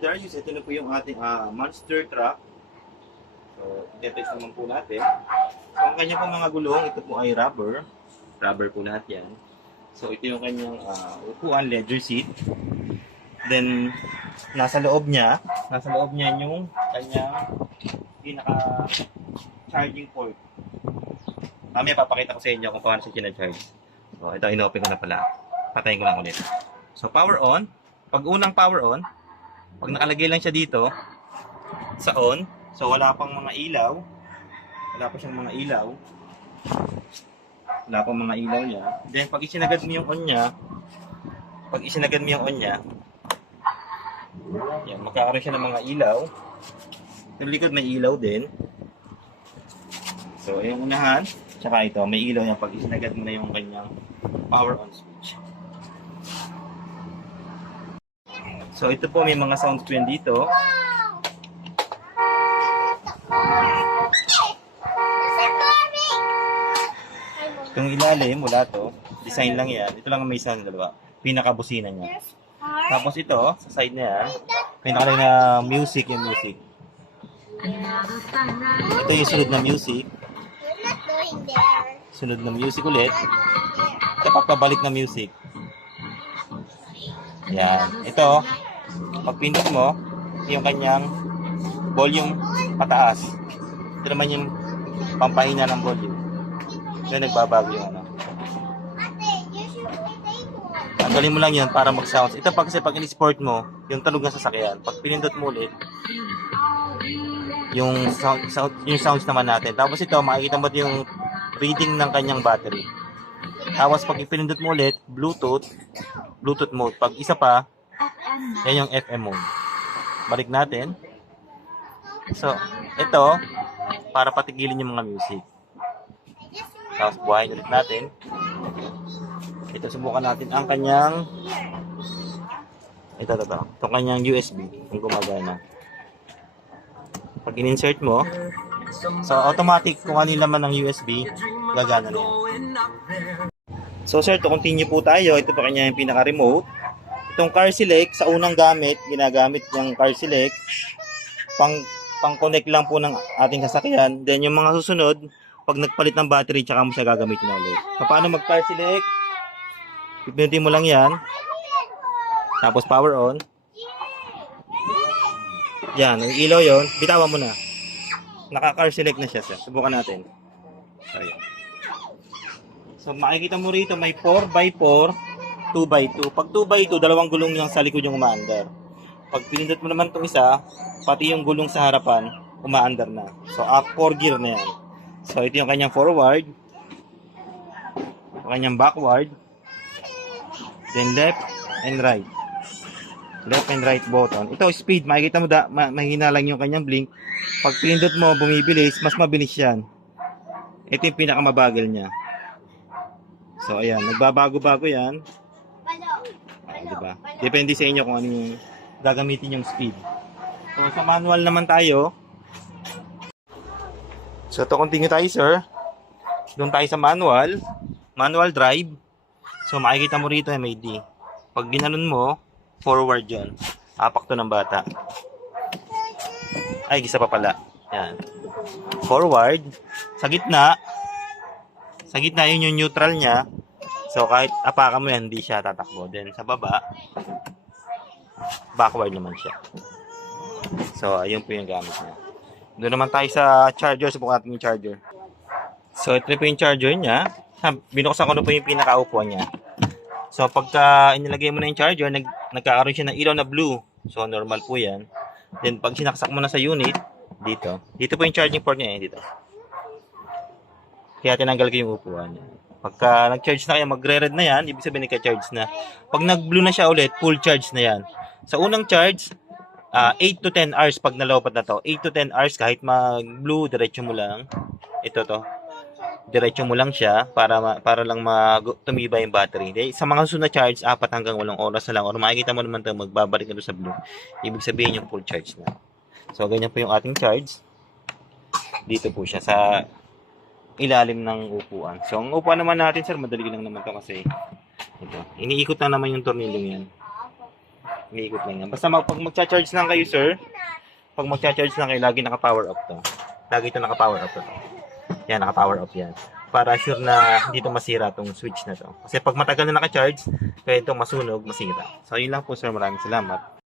Darius, ito na po yung ating monster truck. So, i-test naman po natin. So, ang kanya po mga gulong, ito po ay rubber. Rubber po lahat yan. So, ito yung kanyang upuan, leather seat. Then, nasa loob niya yung kanyang pinaka-charging port. Mamaya papakita ko sa inyo kung paano siya kinacharge. So, ito, inopen ko na pala. Patayin ko lang ulit. So, power on. Pag unang power on, pag nakalagay lang siya dito, sa on, so wala pang mga ilaw. Wala pa siyang mga ilaw. Wala pang mga ilaw niya. Then, pag isinagad mo yung on niya, yan, magkakaroon siya ng mga ilaw. Sa likod may ilaw din. So, yung unahan, tsaka ito, may ilaw niya pag isinagad mo na yung kanyang power on switch. So, ito po may mga sound screen dito. Itong ilalim, wala to. Design lang yan. Ito lang ang may sound, dalawa. Pinakabusina niya. Tapos ito, sa side na yan, may nakalagay na music yung music. Ito yung sunod na music. Sunod na music ulit. Ito pagpabalik na music. Yan. Ito, pag pindot mo, yung kanyang volume pataas. Ito naman yung pampahina ng volume. Yan, nagbabago yung ano. Tanggalin mo lang yun para mag-sounds. Ito kasi pag in-sport mo, yung tunog ng sasakyan. Pag pinindot mo ulit, yung sounds naman natin. Tapos ito, makikita mo yung reading ng kanyang battery. Tapos pag ipinindot mo ulit, Bluetooth mode. Pag isa pa, yan yung FM mode. Balik natin. So, ito, para patigilin yung mga music. Tapos buhayin ulit natin. Ito, subukan natin ang kanyang ito. Itong kanyang USB, kung gumagana. Pag in-insert mo, so automatic kung ano yung laman ng USB, gagana na yan. So sir, to continue po tayo. Ito pa kanya yung pinaka-remote. Itong car select, sa unang ginagamit yung car select, pang-connect lang po ng ating sasakyan. Then yung mga susunod, pag nagpalit ng battery, tsaka mo siya gagamitin na ulit. Paano mag-car select? Pipindutin mo lang yan. Tapos power on. Yan, yung ilaw yun. Bitawan mo na. Naka-car select na siya, sir. Subukan natin. So, yan. So, makikita mo rito, may 4x4, 2x2. Pag 2x2, dalawang gulong yung sa likod yung umaandar. Pag pinindot mo naman itong isa, pati yung gulong sa harapan, umaandar na. So, 4 gear na yan. So, ito yung kanyang forward. Yung kanyang backward. Then, left and right. Left and right button. Ito, speed. Makikita mo, mahina lang yung kanyang blink. Pag pinindot mo, bumibilis, mas mabilis yan. Ito yung pinakamabagal niya. So, ayan. Nagbabago-bago yan. Diba? Depende sa inyo kung ano yung gagamitin yung speed. So, sa manual naman tayo. So, to continue tayo, sir. Doon tayo sa manual. Manual drive. So, makikita mo rito MAD. Pag ginanon mo, forward yun. Apak to ng bata. Ay, gisa pa pala. Yan. Forward. Sa gitna yun yung neutral niya. So, kahit apakan mo yan, hindi siya tatakbo. Then, sa baba, backward naman siya. So, ayun po yung gamit niya. Doon naman tayo sa charger. Subukan natin yung charger. So, ito po yung charger niya. Binuksan ko na po yung pinakaupuan niya. So, pagka inilagay mo na yung charger, nagkakaroon siya ng ilaw na blue. So, normal po yan. Then, pag sinaksak mo na sa unit, dito po yung charging port niya, dito. Kaya tinanggal ko yung upuan niya. Pagka nag-charge na kayo, magre-red na yan, ibig sabihin nagka-charge na. Pag nag-blue na siya ulit, full charge na yan. Sa unang charge, 8 to 10 hours pag nalopat na to. 8 to 10 hours kahit mag-blue, diretso mo lang. Ito to. Diretso mo lang siya para lang tumibay yung battery. Sa mga susunod na charge, 4 hanggang 8 oras na lang. Or makikita mo naman ito, magbabalik na doon sa blue. Ibig sabihin yung full charge na. So, ganyan po yung ating charge. Dito po siya sa ilalim ng upuan. So, ang upuan naman natin, sir, madali lang naman to kasi ito. Iniikot na naman yung tornilyo yan. Umiikot lang yan. Basta pag magcha-charge lang kayo, sir, pag magcha-charge lang kayo, lagi naka-power off to. Lagi ito naka-power off to. Yan, naka-power off yan. Para sure na hindi ito masira tong switch na to. Kasi pag matagal na naka-charge, kaya itong masunog, masira. So, yun lang po, sir. Maraming salamat.